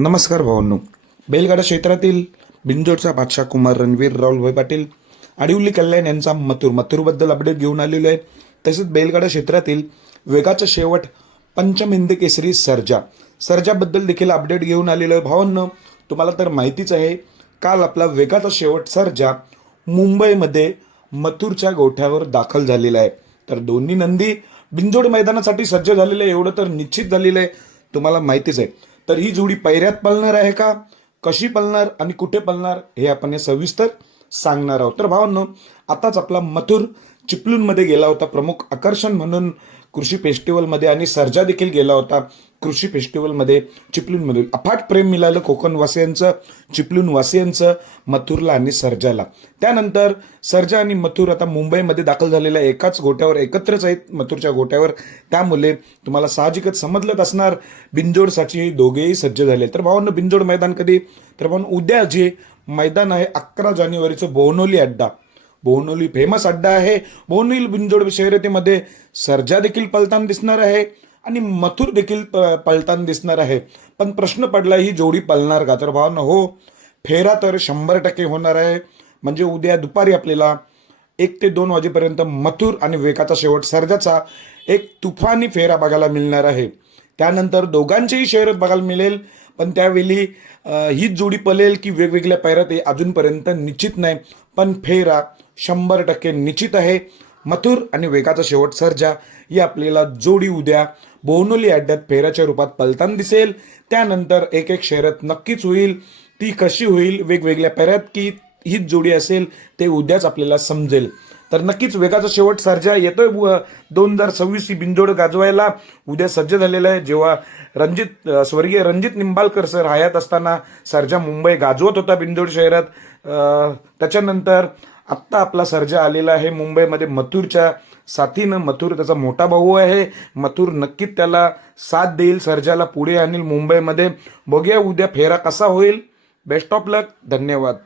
नमस्कार भावांनो. बैलगाडा क्षेत्रातील बिंजोडचा बादशाह कुमार रणवीर राहुलभाई पाटील आडिवली कल्याण यांचा मथुर मथुरबद्दल अपडेट घेऊन आलेलो आहे. तसेच बैलगाडा क्षेत्रातील वेगाचा शेवट पंचमिंद केसरी सर्जा. सर्जाबद्दल देखील अपडेट घेऊन आलेलो आहे. भावांनो तुम्हाला तर माहितीच आहे काल आपला वेगाचा शेवट सर्जा मुंबईमध्ये मथुरच्या गोठ्यावर दाखल झालेला आहे. तर दोन्ही नंदी बिंजोड मैदानासाठी सज्ज झालेलं आहे. एवढं तर निश्चित झालेलं आहे. तुम्हाला माहितीच आहे. तर ही जोडी पैऱ्यात पळणार आहे का? कशी पळणार आणि कुठे पळणार? हे आपण हे सविस्तर सांगणार आहोत. तर भावांनो आताच आपला मथुर चिपलूनमध्ये गेला होता प्रमुख आकर्षण म्हणून कृषी फेस्टिवलमध्ये आणि सर्जा देखील गेला होता. कृषी फेस्टिवलमध्ये चिपलूणमध्ये अफाट प्रेम मिळालं कोकणवासियांचं चिपलूणवासियांचं मथुरला आणि सर्जाला. त्यानंतर सर्जा आणि मथुर आता मुंबईमध्ये दाखल झालेल्या एकाच गोट्यावर एकत्रच आहेत मथुरच्या गोट्यावर. त्यामुळे तुम्हाला साहजिकच समजलंच असणार बिंजोडसाठी दोघेही सज्ज झाले. तर भावांनो बिंजोड मैदान कधी? तर भाऊन उद्या जे मैदान आहे अकरा जानेवारीचं बोनोली अड्डा. बोहनोली फेमस अड्डा आहे. बोनोली बिंजोड शर्यतीमध्ये सर्जा देखील पलताना दिसणार आहे. आणि मथुर देखील प- पळताना दिसणार आहे. पण प्रश्न पडला ही जोडी पळणार का? तर भावना हो फेरा तर शंभर टक्के होणार आहे. म्हणजे उद्या दुपारी आपल्याला एक ते दोन वाजेपर्यंत मथुर आणि वेगाचा शेवट सर्जाचा एक तुफानी फेरा बघायला मिळणार आहे. त्यानंतर दोघांचेही शर्यत बघायला मिळेल पण त्यावेळी हीच जोडी पलेल की वेगवेगळ्या पैरात हे अजूनपर्यंत निश्चित नाही. पण फेरा शंभर टक्के निश्चित आहे. मथुर आणि वेगाचा शेवट सर्जा ही आपल्याला जोडी उद्या बोनोली अड्ड्यात फेऱ्याच्या रूपात पलताना दिसेल. त्यानंतर एक एक शर्यत नक्कीच होईल. ती कशी होईल? वेगवेगळ्या पैऱ्यात की हीच जोडी असेल ते उद्याच आपल्याला समजेल. तर नक्कीच वेगाचा शेवट सर्जा येतोय दोन हजार सव्वीस ही बिंजोड गाजवायला. उद्या सज्ज झालेला आहे. जेव्हा रणजित स्वर्गीय रणजित निंबाळकर सर हयात असताना सर्जा मुंबई गाजवत होता बिंजोड शहरात. त्याच्यानंतर आत्ता आपला सर्जा आलेला आहे मुंबईमध्ये. मथुरच्या साथीनं मथुर त्याचा मोठा भाऊ आहे. मथुर नक्कीच त्याला साथ देईल सर्जाला पुढे आणील मुंबईमध्ये. बघूया उद्या फेरा कसा होईल. बेस्ट ऑफ लक धन्यवाद.